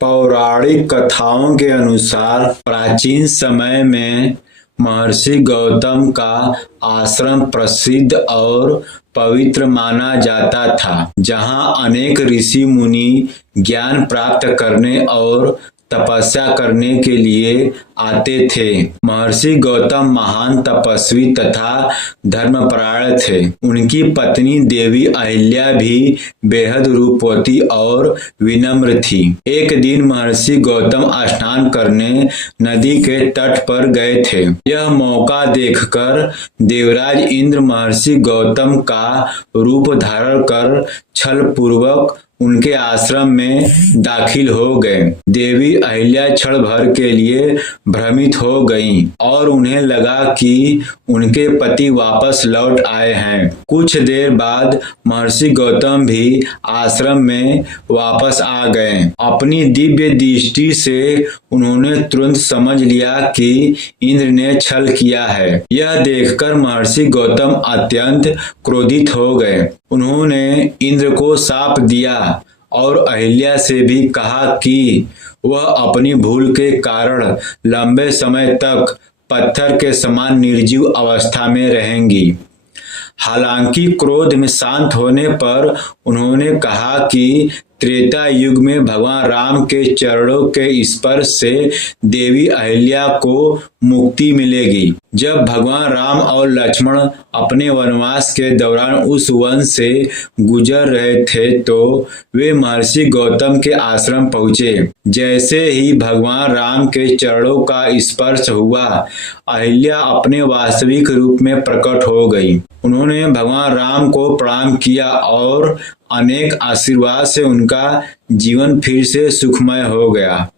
पौराणिक कथाओं के अनुसार प्राचीन समय में महर्षि गौतम का आश्रम प्रसिद्ध और पवित्र माना जाता था, जहां अनेक ऋषि मुनि ज्ञान प्राप्त करने और तपस्या करने के लिए आते थे। महर्षि गौतम महान तपस्वी तथा धर्मपरायण थे। उनकी पत्नी देवी अहिल्या भी बेहद रूपवती और विनम्र थी। एक दिन महर्षि गौतम स्नान करने नदी के तट पर गए थे। यह मौका देखकर देवराज इंद्र महर्षि गौतम का रूप धारण कर छल पूर्वक उनके आश्रम में दाखिल हो गए। देवी अहिल्या क्षण भर के लिए भ्रमित हो गईं और उन्हें लगा कि उनके पति वापस लौट आए हैं। कुछ देर बाद महर्षि गौतम भी आश्रम में वापस आ गए। अपनी दिव्य दृष्टि से उन्होंने तुरंत समझ लिया कि इंद्र ने छल किया है। यह देखकर महर्षि गौतम अत्यंत क्रोधित हो गए। उन्होंने इंद्र को शाप दिया और अहिल्या से भी कहा कि वह अपनी भूल के कारण लंबे समय तक पत्थर के समान निर्जीव अवस्था में रहेंगी। हालांकि क्रोध में शांत होने पर उन्होंने कहा कि त्रेता युग में भगवान राम के चरणों के स्पर्श से देवी अहिल्या को मुक्ति मिलेगी। जब भगवान राम और लक्ष्मण अपने वनवास के दौरान उस वन से गुजर रहे थे तो वे महर्षि गौतम के आश्रम पहुंचे। जैसे ही भगवान राम के चरणों का स्पर्श हुआ, अहिल्या अपने वास्तविक रूप में प्रकट हो गई। उन्होंने भगवान राम को प्रणाम किया और अनेक आशीर्वाद से उनका जीवन फिर से सुखमय हो गया।